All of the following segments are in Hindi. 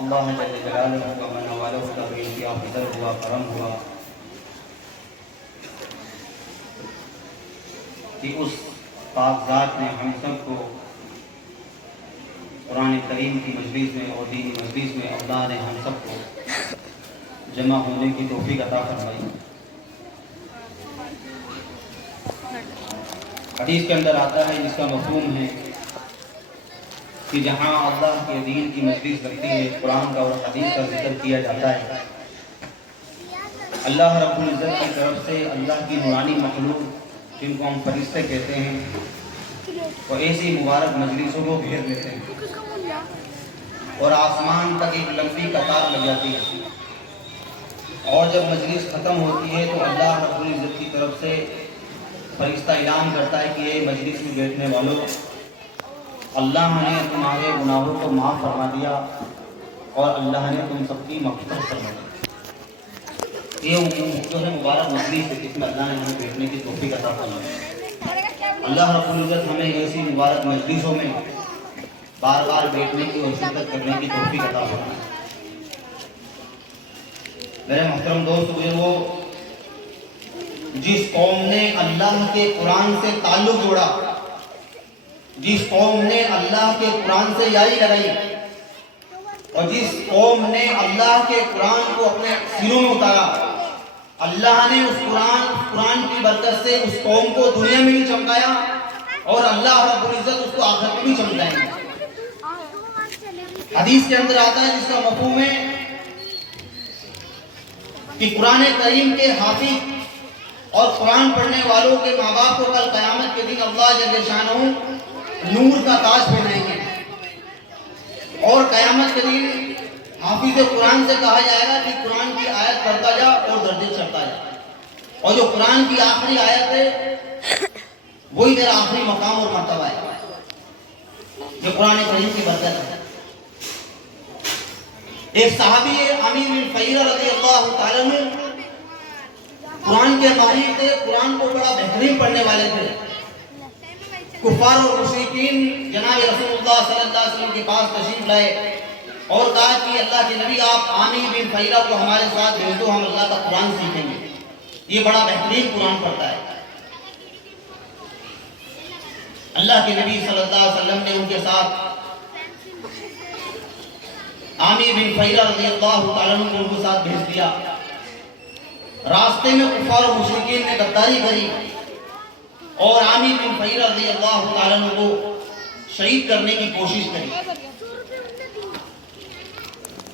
अल्लाह जल्ल जलालुहु व मन वालहु का बेइंतहा फज़ल हुआ, करम हुआ कि उस पाक ने हम सबको कुरान करीम की मजलिस में और दीनी मजलिस में अल्लाह ने हम सबको जमा होने की तौफीक अता फरमाई। हदीस के अंदर आता है, जिसका मफ़हूम है कि जहाँ अल्लाह के दीन की मजलिस लगती है, कुरान का और हदीस का जिक्र किया जाता है, अल्लाह रब्बुल इज़्ज़त की तरफ से अल्लाह की नूरानी मखलूक जिनको हम फरिश्ते कहते हैं, वो ऐसी मुबारक मजलिसों को घेर लेते हैं और आसमान तक एक लंबी कतार लग जाती है। और जब मजलिस ख़त्म होती है तो अल्लाह रब्बुल इज़्ज़त की तरफ से फरिश्ता ऐलान करता है कि ये मजलिस में बैठने वालों, अल्लाह ने तुम्हारे गुनाहों को माफ़ फरमा दिया और अल्लाह ने तुम सबकी मग़फ़िरत फरमा दी। ये जो है मुबारक मजलिस है जिसमें अल्लाह ने हमें बैठने की तौफीक अता फरमाई। अल्लाह रब्बुल इज़्ज़त हमें ऐसी मुबारक मजलिसों में बार बार बैठने की और शिरकत करने की तौफीक अता फरमाई। मेरे मोहतरम दोस्त बुजुर्गों, जिस कौम ने अल्लाह के कुरान से ताल्लुक जोड़ा, जिस कौम ने अल्लाह के कुरान से यारी लगाई और जिस कौम ने अल्लाह के कुरान को अपने सीनों में उतारा, अल्लाह ने उस कुरान की बरकत से उस कौम को दुनिया में भी चमकाया और अल्लाह रब्बुल इज़्ज़त उसको आखिरत में भी चमकाएंगे। हदीस के अंदर आता है, जिसका मफ़हूम है कि कुरान करीम के हाफिज और कुरान पढ़ने वालों के माँ बाप को कल क़यामत के दिन अल्लाह जल्ल शानहू नूर का ताज पहनाएंगे और क़यामत के दिन हाफिज कुरान से कहा जाएगा कि कुरान की आयत पढ़ता जा और दर्जे चढ़ता जा, और जो कुरान की आखिरी आयत है वही तेरा आखिरी मकाम और मर्तबा है, जो कुरान करीम की बरकत है। एक सहाबी आमिर बिन फ़हीरा रज़ियल्लाहु ताला अन्हु कुरान के माहिर थे, कुरान को बड़ा बेहतरीन पढ़ने वाले थे। कुफार और मुशरिकीन जनाब रसूलुल्लाह सल्लल्लाहु अलैहि वसल्लम के पास तशरीफ लाए और कहा कि अल्लाह के नबी, आप आमिर बिन फ़हीरा को हमारे साथ भेज दो, हम अल्लाह का कुरान सीखेंगे, ये बड़ा बेहतरीन कुरान पढ़ता है। अल्लाह के नबी सल्लल्लाहु अलैहि वसल्लम ने उनके साथ आमिर बिन फ़हीरा रज़ियल्लाहु ताला अन्हु को उनके साथ भेज दिया। रास्ते में कुफार और मुशरिकीन ने गद्दारी करी और आमिर बिन फ़हीरा रज़ियल्लाहु ताला अन्हु को शहीद करने की कोशिश करी।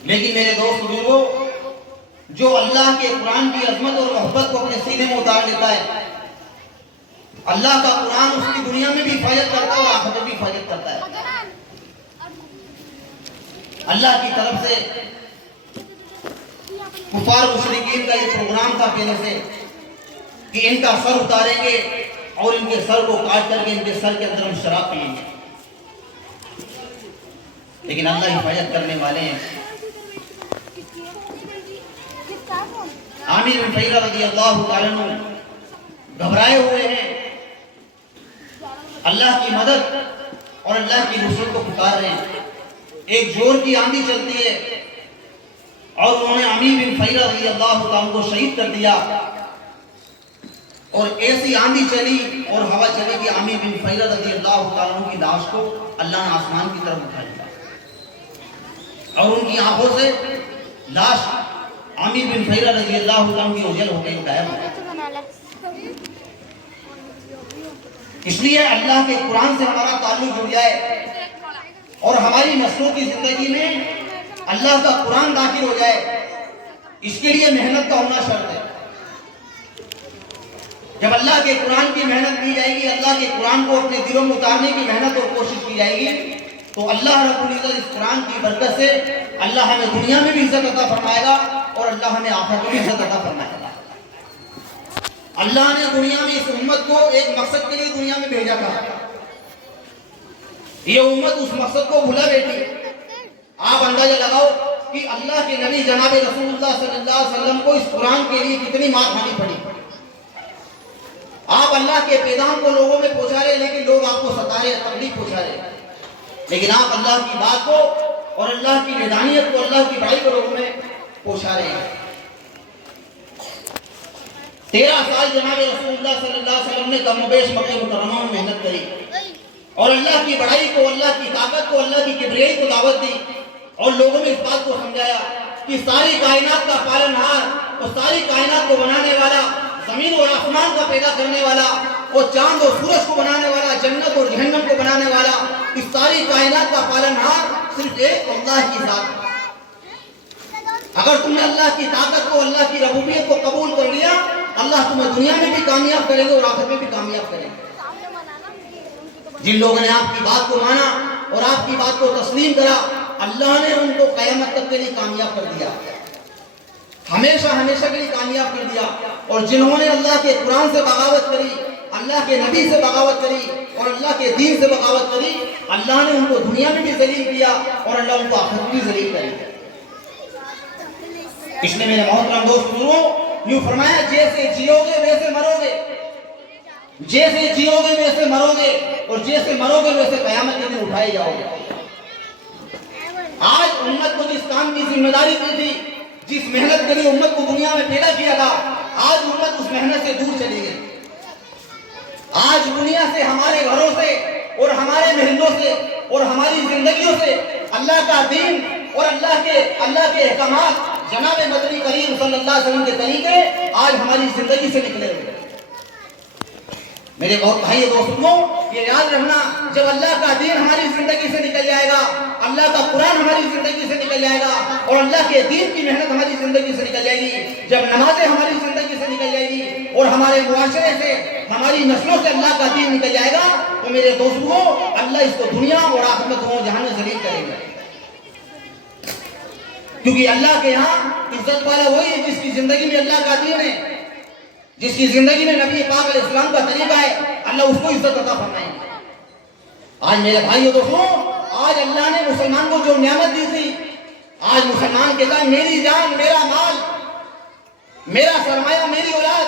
लेकिन मेरे दोस्त बुजुर्गों, जो अल्लाह के कुरान की अज़मत और मोहब्बत को अपने सीने में उतार लेता है, अल्लाह का कुरान उसकी दुनिया में भी हिफाजत करता है और आखिरत में भी हिफाजत करता है। अल्लाह की तरफ से कुफार मुशरिकीन का ये प्रोग्राम था पहले से कि इनका सर उतारेंगे और इनके सर को काट करके इनके सर के अंदर हम शराब पिएंगे, लेकिन अल्लाह हिफाजत करने वाले हैं। आमिर बिन फ़हीरा रज़ियल्लाहु ताला अन्हु घबराए हुए हैं, अल्लाह की मदद और अल्लाह की नुसरत को पुकार रहे हैं। एक जोर की आंधी चलती है और उन्होंने आमिर बिन फ़हीरा रज़ियल्लाहु ताला अन्हु को शहीद कर दिया। और ऐसी आंधी चली और हवा चली कि आमिर बिन फ़हीरा रज़ियल्लाहु ताला अन्हु की लाश को अल्लाह ने आसमान की तरफ उठा लिया और उनकी आंखों से लाश आमिर बिन फ़हीरा रज़ियल्लाहु ताला अन्हु की ओझल हो गई, गायब हो गई। इसलिए अल्लाह के कुरान से हमारा ताल्लुक जुड़ जाए और हमारी नस्लों की जिंदगी में अल्लाह का कुरान दाखिल हो जाए, इसके लिए मेहनत का होना शर्त है। जब अल्लाह के कुरान की मेहनत की जाएगी, अल्लाह के कुरान को अपने दिलों में उतारने की मेहनत और कोशिश की जाएगी, तो अल्लाह रब्बुल इज़्ज़त इस कुरान की बरकत से अल्लाह हमें दुनिया में भी इज्जत अता फरमाएगा और अल्लाह हमें आखिरत में भी इज्जत अता फरमाएगा। अल्लाह ने दुनिया में इस उम्मत को एक मकसद के लिए दुनिया में भेजा था। ये उम्मत उस मकसद को भूला बैठी। आप अंदाजा लगाओ कि अल्लाह के नबी जनाब रसूलुल्लाह सल्लल्लाहु अलैहि वसल्लम को इस कुरान के लिए कितनी मार खानी पड़ी। आप अल्लाह के पैगाम को लोगों में पहुंचा रहे, लेकिन लोग आपको सता रहे, तकलीफ पहुंचा रहे, लेकिन आप अल्लाह की बात को और अल्लाह की निदानियत को, अल्लाह की बड़ाई को लोगों में पहुंचा रहे हैं। 13 साल जनाब रसूलुल्लाह सल्लल्लाहु अलैहि वसल्लम ने कमोबेश मक्के मुकर्रमा में मेहनत करी और अल्लाह की बड़ाई को, अल्लाह की ताकत को, अल्लाह की किबरियाई को दावत दी और लोगों में इस बात को समझाया कि सारी कायनात का पालनहार और सारी कायनात को बनाने वाला, जमीन और आसमान का पैदा करने वाला और चांद और सूरज को बनाने वाला, जन्नत और जहन्नम को बनाने वाला, इस सारी कायनात का पालनहार सिर्फ एक अल्लाह की जात। अगर तुमने अल्लाह की ताकत को, अल्लाह की रबूबियत को कबूल कर लिया, अल्लाह तुम्हें दुनिया में भी कामयाब करेंगे और आखिरत में भी कामयाब करेंगे। जिन लोगों ने आपकी बात को माना और आपकी बात को तस्लीम करा, अल्लाह ने उनको क़यामत तक के लिए कामयाब कर दिया, हमेशा हमेशा के लिए कामयाब कर दिया। और जिन्होंने अल्लाह के कुरान से बगावत करी, अल्लाह के नबी से बगावत करी और अल्लाह के दीन से बगावत करी, अल्लाह ने उनको दुनिया में भी जलील किया और अल्लाह उनको आखिरत में भी जलील करेगा। इसलिए मेरे मोहतरम दोस्तों, यूं फरमाया, जैसे जियोगे वैसे मरोगे, जैसे जियोगे वैसे मरोगे और जैसे मरोगे वैसे कयामत के दिन उठाए जाओगे। आज उम्मत को जिस काम की जिम्मेदारी दी थी, जिस मेहनत के लिए उम्मत को दुनिया में पैदा किया था, आज उम्मत उस मेहनत से दूर चली गई। आज दुनिया से, हमारे घरों से और हमारे महलों से और हमारी जिंदगियों से अल्लाह का दीन और अल्लाह के अहकामात, जनाब मदनी करीम सल्लल्लाहु अलैहि वसल्लम के तरीके आज हमारी जिंदगी से निकले हुए। मेरे बहुत भाई दोस्तों, ये याद रखना, जब अल्लाह का दीन हमारी जिंदगी से निकल जाएगा, अल्लाह का कुरान हमारी जिंदगी से निकल जाएगा और अल्लाह के दीन की मेहनत हमारी जिंदगी से निकल जाएगी, जब नमाजें हमारी जिंदगी से निकल जाएगी और हमारे मुआशरे से, हमारी नस्लों से अल्लाह का दीन निकल जाएगा, तो मेरे दोस्तों, अल्लाह इसको दुनिया और आखिरत में दोनों जहां में जलील करेंगे। क्योंकि अल्लाह के यहाँ इज्जत वाला वही है जिसकी जिंदगी में अल्लाह का दीन है, जिसकी जिंदगी में नबी पाक अलैहिस्सलाम का तरीका है, अल्लाह उसको इज्जत अता फरमाएंगे। आज मेरे भाइयों दोस्तों, आज अल्लाह ने मुसलमान को जो नियामत दी थी, आज मुसलमान कहता है मेरी जान, मेरा माल, मेरा सरमाया, मेरी औलाद।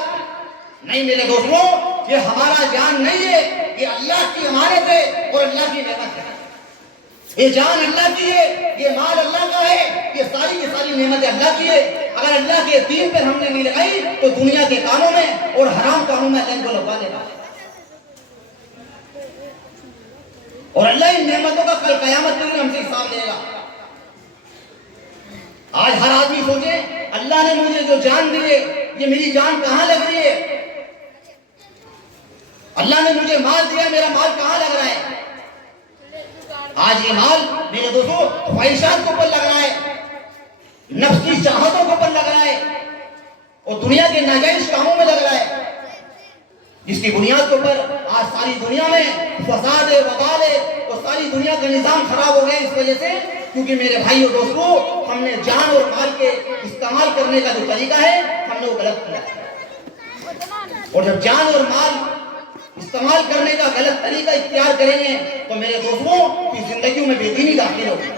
नहीं मेरे दोस्तों, ये हमारा जान नहीं है, ये अल्लाह की अमानत है और अल्लाह की नेमत है। ये जान अल्लाह की है, ये माल अल्लाह का है, ये सारी की सारी नेमतें अल्लाह की है। अगर अल्लाह के दीन पर हमने नहीं लगाई तो दुनिया के कामों में और हराम कामों में अल्लाह को लगा देगा और अल्लाह इन नेमतों का कल कयामत के दिन हमसे हिसाब लेगा। आज हर आदमी सोचे, अल्लाह ने मुझे जो जान दी है, ये मेरी जान कहां लग रही है? अल्लाह ने मुझे माल दिया, मेरा माल कहां लग रहा है? आज ये माल मेरे दोस्तों ख्वाहिशात के ऊपर लग रहा है, नफ्स की चाहतों के ऊपर लग रहा है और दुनिया के नाजायज कामों में लग रहा है, जिसकी बुनियाद के ऊपर आज सारी दुनिया में फसाद है, वबाल है और सारी दुनिया का निजाम खराब हो गया। इस वजह से, क्योंकि मेरे भाइयों दोस्तों, हमने जान और माल के इस्तेमाल करने का जो तरीका है, हमने वो गलत किया। और जब जान और माल इस्तेमाल करने का गलत तरीका इख्तियार करेंगे तो मेरे दोस्तों की जिंदगी में बेदीनी दाखिल होगी।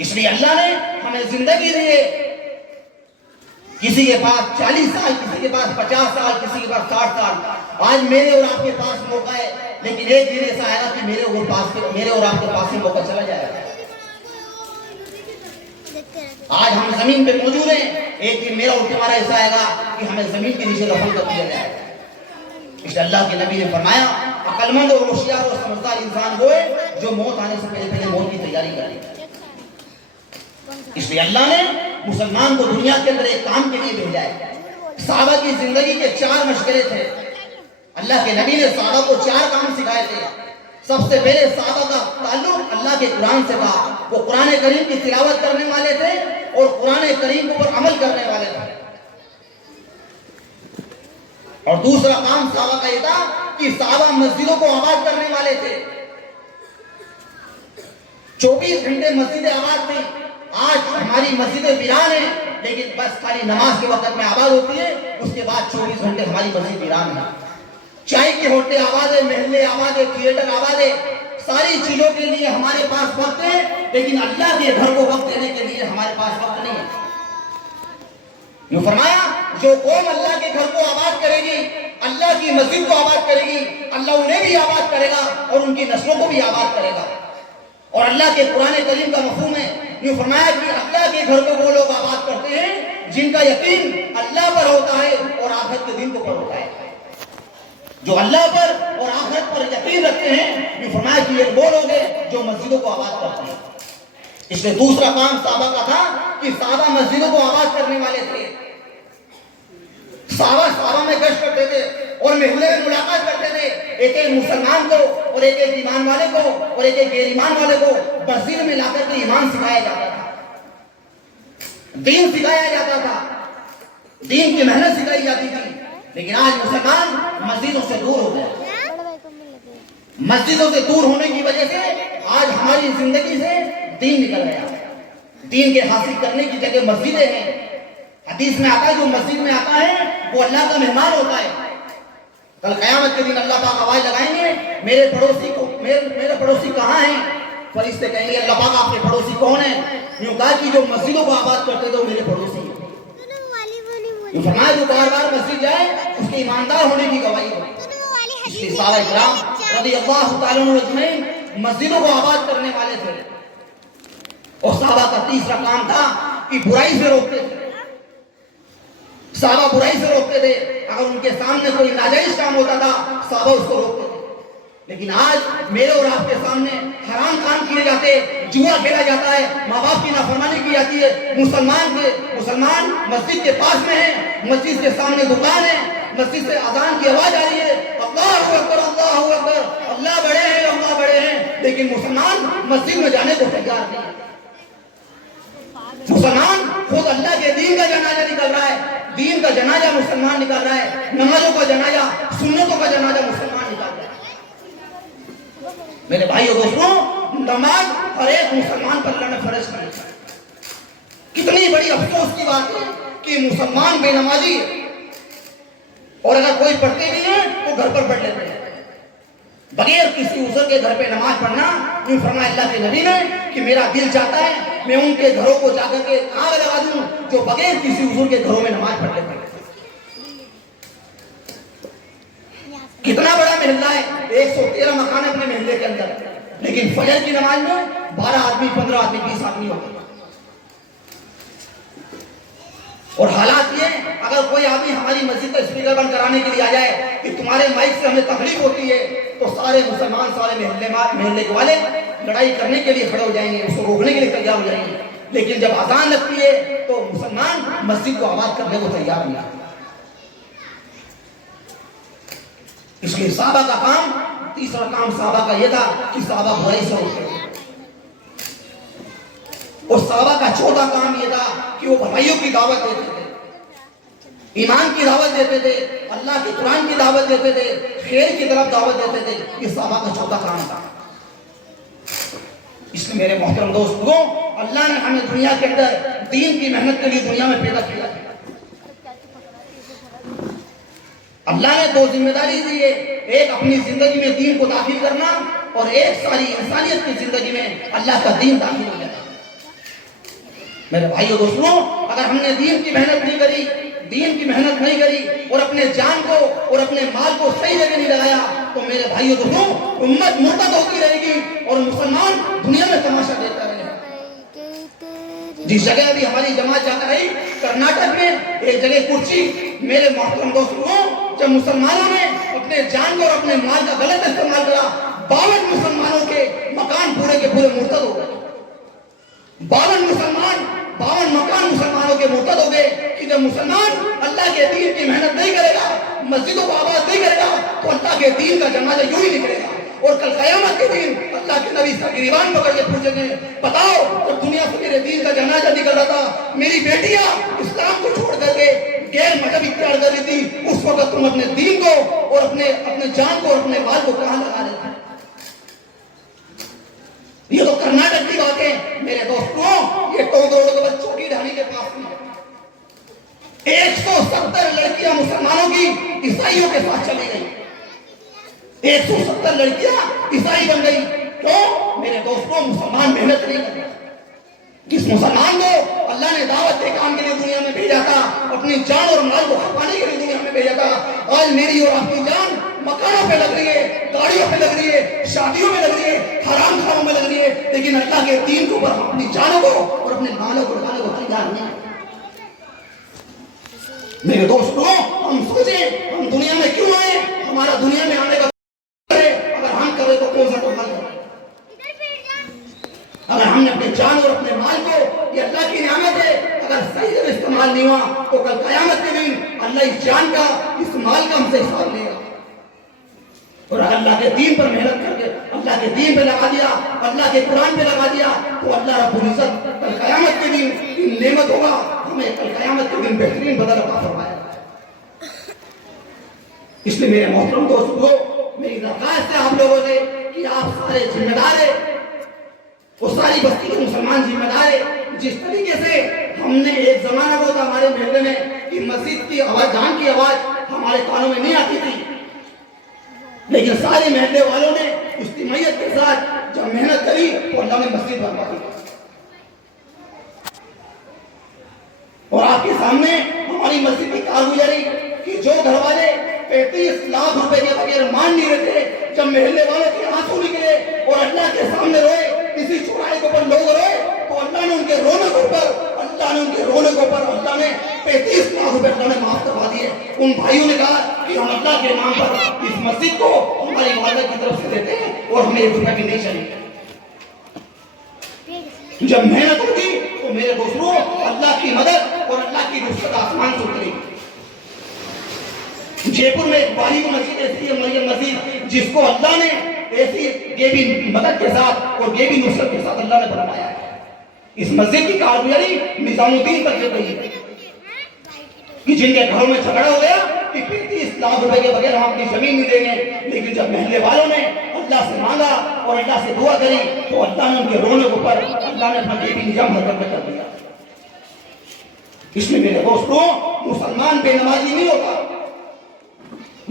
इसलिए अल्लाह ने हमें जिंदगी दी है। किसी के पास 40 साल, किसी के पास 50 साल, किसी के पास 60 साल। आज मेरे और आपके पास मौका है, लेकिन एक दिन ऐसा आएगा कि मेरे और आपके पास से मौका चला जाएगा। आज हम जमीन पे मौजूद हैं, एक दिन मेरा और तुम्हारा ऐसा आएगा कि हमें जमीन के नीचे दफन कर दिया जाएगा। इसलिए अल्लाह के नबी ने फरमाया, अक्लमंद और होशियार और समझदार इंसान वो है जो मौत आने से पहले पहले मौत की तैयारी करे। इसलिए अल्लाह ने मुसलमान को दुनिया के अंदर एक काम के लिए भेजा है। सहाबा की जिंदगी के 4 मशगले थे। अल्लाह के नबी ने सहाबा को 4 काम सिखाए थे। सबसे पहले सहाबा का ताल्लुक अल्लाह के कुरान से था। वो कुरान करीम की तिलावत करने वाले थे और कुरान करीम के ऊपर अमल करने वाले थे। और दूसरा काम सहाबा का ये था कि सहाबा मस्जिदों को आबाद करने वाले थे। 24 घंटे मस्जिदें आबाद थी। आज हमारी मस्जिदें वीरान है, लेकिन बस खाली नमाज के वक्त में आबाद होती है, उसके बाद 24 घंटे हमारी मस्जिद वीरान है। चाय के होटल आबाद है, महल्ले आबाद है, थिएटर आबाद है। सारी चीजों के लिए हमारे पास वक्त है, लेकिन अल्लाह के घर को वक्त देने के लिए हमारे पास वक्त नहीं है। यूं फरमाया, जो कौम अल्लाह के घर को आबाद करेगी, अल्लाह की मस्जिद को आबाद करेगी, अल्लाह उन्हें भी आबाद करेगा और उनकी नस्लों को भी आबाद करेगा। और अल्लाह के कुरान करीम का मफहूम है, यूं फरमाया कि अल्लाह के घर को वो लोग आबाद करते हैं जिनका यकीन अल्लाह पर होता है और आखिरत के दिन को पर होता है। जो अल्लाह पर और आखिरत पर यकीन रखते हैं, यूं फरमाया कि ये वो लोग हैं जो मस्जिदों को आबाद करते हैं। इसलिए दूसरा काम सहाबा का था कि सहाबा मस्जिदों को आबाद करने वाले थे। सहाबा में गश्त करते थे और महल्ले में मुलाकात करते थे। एक एक मुसलमान को और एक एक ईमान वाले को और एक एक गैर ईमान वाले को मस्जिद में लाकर के ईमान सिखाया जाता था, दीन सिखाया जाता था, दीन की मेहनत सिखाई जाती थी। लेकिन आज मुसलमान मस्जिदों से दूर हो गए। मस्जिदों से दूर होने की वजह से आज हमारी जिंदगी से दीन निकल गया। दीन के हासिल करने की जगह मस्जिदें हैं। हदीस में आता है जो मस्जिद में आता है वो अल्लाह का मेहमान होता है। कल क़यामत के दिन अल्लाह पाक आवाज लगाएंगे, मेरे पड़ोसी कहाँ हैं? फरिश्ते कहेंगे अल्लाह पाक आपके पड़ोसी कौन है? यूं कहा कि जो मस्जिदों को आबाद करते थे वो मेरे पड़ोसी हैं। यूं फरमाया जो बार-बार मस्जिद जाए उसके ईमानदार होने की गवाही हो। इसलिए सहाबा इकराम रज़ियल्लाहु तआला अन्हुम अजमईन मस्जिदों को आबाद करने वाले थे। और सहाबा का तीसरा काम था कि बुराई से रोकते थे। सहाबा बुराई से रोकते थे। अगर उनके सामने कोई नाजायज काम होता था सहाबा उसको रोकते थे। लेकिन आज मेरे और आपके सामने हराम काम किए जाते, जुआ खेला जाता है, माँ बाप की नाफरमानी की जाती है। मुसलमान मस्जिद के पास में है, मस्जिद के सामने दुकान है, मस्जिद से अजान की आवाज आ रही है, अल्लाहु अकबर अल्लाहु अकबर, अल्लाह बड़े हैं अल्लाह बड़े हैं। लेकिन मुसलमान मस्जिद में जाने को तैयार नहीं है। मुसलमान खुद अल्लाह के दीन का जनाजा निकल रहा है, दीन का जनाजा मुसलमान निकाल रहा है, नमाजों का जनाजा, सुन्नतों का जनाजा मुसलमान निकाल रहा है। मेरे भाइयों दोस्तों, नमाज हर एक मुसलमान पर अल्लाह ने फर्ज की है। कितनी बड़ी अफसोस की बात है कि मुसलमान बेनमाजी है और अगर कोई पढ़ते भी है तो घर पर पढ़ लेते हैं बगैर किसी उज़र के। घर पे नमाज पढ़ना, यूं फरमाया अल्लाह के नबी ने कि मेरा दिल चाहता है मैं उनके घरों को जाकर के आग लगा दूं जो बगैर किसी उज़र के घरों में नमाज पढ़ लेते हैं। कितना बड़ा महल्ला है, 113 मकान अपने महल्ले के अंदर, लेकिन फजर की नमाज में 12 आदमी 15 आदमी 20 आदमी होते हैं। और हालात ये, अगर कोई आदमी हमारी मस्जिद का स्पीकर बंद कराने के लिए आ जाए कि तुम्हारे माइक से हमें तकलीफ होती है, तो सारे मुसलमान, सारे महल्ले के वाले लड़ाई करने के लिए खड़े हो जाएंगे, उसको रोकने के लिए तैयार हो जाएंगे। लेकिन जब अजान लगती है तो मुसलमान मस्जिद को आबाद करने को तैयार नहीं है। इसलिए सहाबा का काम, तीसरा काम सहाबा का यह था कि सहाबा बुराई से रोकते थे। और सहाबा का चौथा काम यह था कि वो भलाइयों की दावत देते थे, ईमान की दावत देते थे, अल्लाह के कुरान की दावत देते थे, खैर की तरफ दावत देते थे। ये सहाबा का चौथा काम था। इसलिए मेरे मोहतरम दोस्तों, अल्लाह ने हमें दुनिया के अंदर दीन की मेहनत के लिए दुनिया में पैदा किया। अल्लाह ने दो जिम्मेदारी दी है, एक अपनी जिंदगी में दीन को दाखिल करना और एक सारी इंसानियत की जिंदगी में अल्लाह का दीन दाखिल हो जाए। मेरे भाइयों दोस्तों, अगर हमने दीन की मेहनत नहीं करी और अपने जान को और अपने माल को सही जगह नहीं लगाया, तो मेरे भाइयों दोस्तों, उम्मत मुर्तद होती रहेगी और मुसलमान दुनिया में तमाशा देता रहेगा। जिस जगह अभी हमारी जमात जाकर आई कर्नाटक में, एक जगह कुर्सी, मेरे मोहतरम दोस्तों, जब मुसलमानों ने अपने जान को और अपने माल का गलत इस्तेमाल करा, 52 मुसलमानों के मकान पूरे के पूरे मुर्तद हो गए। 52 मकान मुसलमानों के मुर्तद हो गए कि जब मुसलमान अल्लाह के दीन की मेहनत नहीं करेगा, मस्जिदों को आबाद नहीं करेगा, तो अल्लाह के दीन का जनाजा यूं ही निकलेगा। और कल क़यामत के दिन अल्लाह के नबी गिरबान पकड़ के पूछेंगे, बताओ जब दुनिया से मेरे दीन का जनाजा निकल रहा था, मेरी बेटियां इस्लाम को छोड़ करके गैर मजहब इख्तियार कर रही थी, उस वक्त तुम अपने दीन को और अपने जान को और अपने माल को कहां लगा रहे थे? ये तो कर्नाटक की बात है मेरे दोस्तों। ये टोंक रोड के बच्चों की ढाणी के पास में 170 लड़कियां मुसलमानों की ईसाइयों के साथ चली गई। 170 लड़कियां ईसाई बन गई। क्यों? मेरे दोस्तों, मुसलमान मेहनत नहीं कर रहे। जिस मुसलमान को अल्लाह ने दावत के काम के लिए दुनिया में भेजा था, अपनी जान और माल को खपाने के लिए दुनिया में भेजा था, आज मेरी और आपकी जान मकानों पे लग रही है, गाड़ियों पे लग रही है, शादियों में लग रही है, हराम खानों में लग रही है, लेकिन अल्लाह के दीन के ऊपर हम अपनी जानों को और अपने मालों को लगाने को तैयार नहीं। मेरे दोस्तों, हम सोचे हम दुनिया में क्यों आए, हमारा दुनिया में आने का अगर हम करें तो कौन सा तो मल है। अगर हमने अपने जान और अपने माल को, ये अल्लाह की नियामत है, अगर सही से इस्तेमाल नहीं हुआ तो कल कयामत के दिन अल्लाह इस जान का, इस माल का हमसे हिसाब लेगा। और अगर अल्लाह के दीन पर मेहनत करके अल्लाह के दीन पे लगा दिया, अल्लाह के कुरान पे लगा दिया, तो अल्लाह रब्बुल इज्जत कल कयामत के दिन इन नेमत होगा, हमें कल कयामत के दिन बेहतरीन बदल अता फरमाएगा। इसलिए मेरे मोहतरम दोस्तों, मेरी दरखास्त है आप लोगों से कि आप सारे जिम्मेदार है, वो सारी बस्ती के मुसलमान जिम्मेदार है। जिस तरीके से हमने एक जमाना वो था हमारे महल्ले में कि मस्जिद की आवाज, जान की आवाज हमारे कानों में नहीं आती थी, लेकिन सारे महल्ले वालों ने इज्तिमाइयत के साथ जब मेहनत करी तो अल्लाह ने मस्जिद बनवा दी। और आपके सामने हमारी मस्जिद की कारगुजारी कि जो घर वाले 35 लाख रुपए के बगैर मान नहीं रहे थे, जब महल्ले वालों के आंसू निकले और अल्लाह के सामने रोए, किसी चौराहे के ऊपर लोग रोए, तो अल्लाह ने उनके रोने के ऊपर, अल्लाह ने 35 लाख रुपए अल्लाह ने माफ करवा दिए। उन भाइयों ने कहा कि हम अल्लाह के नाम पर इस मस्जिद को हमारी वालिदा की तरफ से देते हैं और हमें 1 रुपया भी नहीं चाहिए। जब मेहनत होगी तो मेरे दोस्तों, अल्लाह की मदद और अल्लाह की नुसरत आसमान से उतरेगी। जयपुर में एक बालिग मस्जिद ऐसी है, मरियम मस्जिद, जिसको अल्लाह ने ऐसी गेबी मदद के साथ और गेबी नुसरत के साथ अल्लाह ने बनवाया है। इस मस्जिद की कारगुजारी निजामुद्दीन तक चल रही है कि जिनके घरों में झगड़ा हो गया कि 35 लाख रुपए के बगैर हम अपनी जमीन नहीं देंगे, लेकिन जब महल्ले वालों ने अल्लाह से मांगा और अल्लाह से दुआ करी तो अल्लाह ने उनके रोने के ऊपर अल्लाह ने अपना गेबी निजाम हरकत में कर दिया। इसलिए मेरे दोस्तों, मुसलमान बेनमाजी नहीं होता,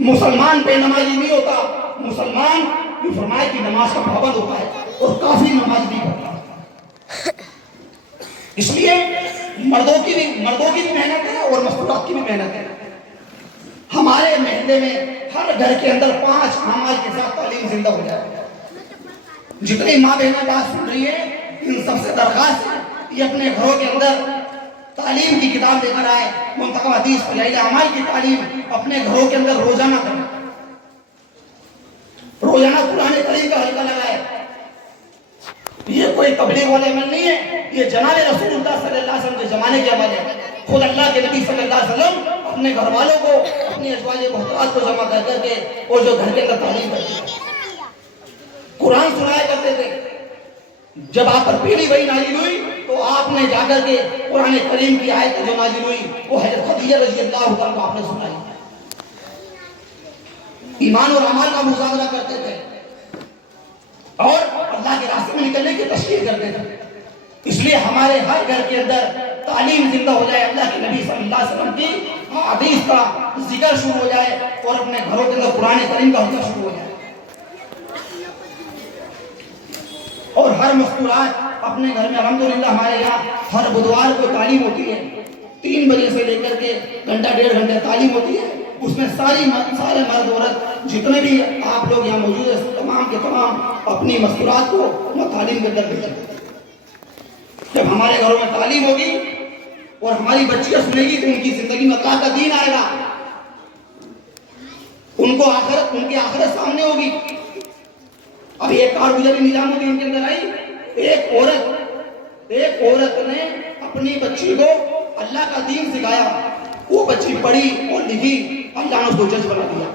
मुसलमान बेनमाजी नहीं होता, मुसलमान फरमाए की नमाज का पाबंद होता है और काफी नमाज भी पढ़ता है। इसलिए मर्दों की भी मेहनत है और मस्तूरात की भी मेहनत है। हमारे महल्ले में हर घर के अंदर 5 अमाल के साथ तालीम जिंदा हो जाए। जितनी माँ बहनें बात सुन रही है, इन सबसे दरखास्त है ये अपने घरों के अंदर तालीम की किताब लेकर आए, मुंतखब हदीस फजाइल अमाल की तालीम अपने घरों के अंदर रोजाना करें, रोजाना कुरान करीम का हल्का लगाए। ये कोई तबलीग वाले अमल नहीं है, ये जनाब रसूलुल्लाह सल्लल्लाहु अलैहि वसल्लम के जमाने के अमल है। खुद अल्लाह के नबी सल्लल्लाहु अलैहि वसल्लम अपने घर वालों को, अपनी अज़वाज मुहतरमात को जमा कर करके और जो घर के अंदर तालीम करते थे, कुरान सुनाया करते थे। जब आप पर पहली वही नाजिल हुई तो आपने जाकर के कुरान करीम की आयत जो नाजिल हुई वो हज़रत खदीजा रज़ियल्लाहु अन्हा को आपने सुनाई। ईमान और अमाल का मुज़ाकरा करते थे और अल्लाह के रास्ते में निकलने की तशरीह करते थे। इसलिए हमारे हर घर के अंदर तालीम जिंदा हो जाए, अल्लाह के नबी सल्लल्लाहु अलैहि वसल्लम की हदीस का जिक्र शुरू हो जाए और अपने घरों के अंदर कुरान करीम का हुक्म शुरू हो जाए। और हर मस्तूरात अपने घर में अल्हम्दुलिल्लाह हमारे यहाँ हर बुधवार को तालीम होती है, 3 बजे से लेकर के घंटा 1.5 घंटे तालीम होती है। उसमें सारे मर्द औरत जितने भी आप लोग यहाँ मौजूद है, तमाम के तमाम अपनी मस्तूरात को तालीम के अंदर भेजें। जब हमारे घरों में तालीम होगी और हमारी बच्चियां सुनेगी तो उनकी जिंदगी में अल्लाह का दीन आएगा, उनको आखिरत, उनकी आखिरत सामने होगी। अब एक कारगुजारी निजामुद्दीन के अंदर आई, एक औरत ने अपनी बच्ची को अल्लाह का दीन सिखाया, वो बच्ची पढ़ी और लिखी, अल्लाह ने उसको जज बना दिया।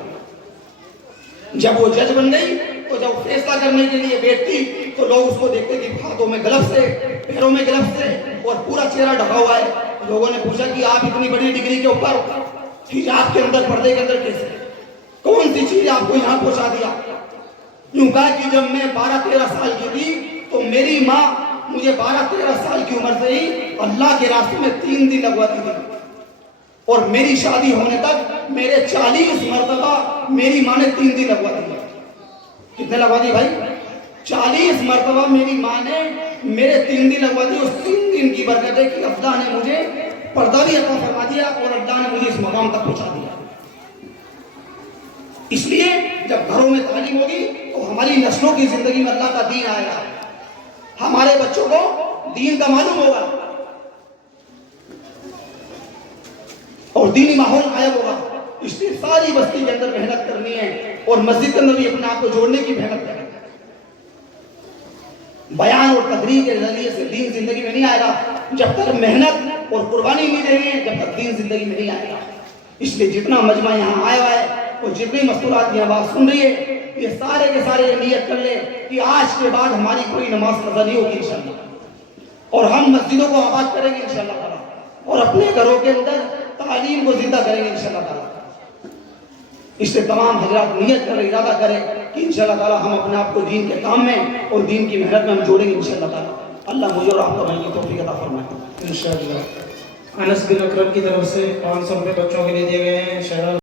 जब वो जज बन गई तो जब फैसला करने के लिए बैठती तो लोग उसको देखते कि हाथों में ग्लव्स है, पैरों में ग्लव्स है और पूरा चेहरा ढका हुआ है। लोगों ने पूछा कि आप इतनी बड़ी डिग्री के ऊपर हिजाब के अंदर, पर्दे के अंदर कैसे, कौन सी चीज आपको यहाँ पहुंचा दिया? यूं कहा कि जब मैं 12-13 साल की थी तो मेरी माँ मुझे 12-13 साल की उम्र से ही अल्लाह के रास्ते में 3 दिन लगवाती थी और मेरी शादी होने तक मेरे 40 मरतबा मेरी माँ ने 3 दिन लगवा दी। कितने लगवा दी भाई? 40 मरतबा मेरी माँ ने मेरे 3 दिन लगवा दिए। उस 3 दिन की बरकत है कि अल्लाह ने मुझे पर्दा भी अता फरमा दिया और अल्लाह ने मुझे इस मकाम तक पहुंचा दिया। इसलिए जब घरों में तालीम होगी तो हमारी नस्लों की जिंदगी में अल्लाह का दीन आएगा, हमारे बच्चों को दीन का मालूम होगा और दीनी माहौल कायम होगा। इसलिए सारी बस्ती के अंदर मेहनत करनी है और मस्जिद के अंदर भी अपने आप को जोड़ने की मेहनत करनी है। बयान और तकरीर के जरिए से दीन जिंदगी में नहीं आएगा। जब तक मेहनत और कुर्बानी नहीं देंगे जब तक दीन जिंदगी में नहीं आएगा। इसलिए जितना मजमा यहाँ आया हुआ है और जितनी मस्तूरात की आवाज सुन रही है, ये सारे के सारे नियत कर ले कि आज के बाद हमारी कोई नमाज कज़ा नहीं होगी इंशाअल्लाह, और हम मस्जिदों को आबाद करेंगे इंशाअल्लाह ताला और अपने घरों के अंदर तालीम को जिंदा करेंगे इंशाअल्लाह ताला। इसलिए तमाम हजरात नियत करें, इरादा करें कि इंशाअल्लाह ताला हम अपने आप को दीन के काम में और दीन की मेहनत में हम जोड़ेंगे इंशाअल्लाह ताला। अल्लाह मुझे और आपको बनने की तौफीक अता फरमाए इंशाअल्लाह। अनस बिन अकरम की तरफ से 500 रुपये बच्चों के लिए दिए गए हैं। शहर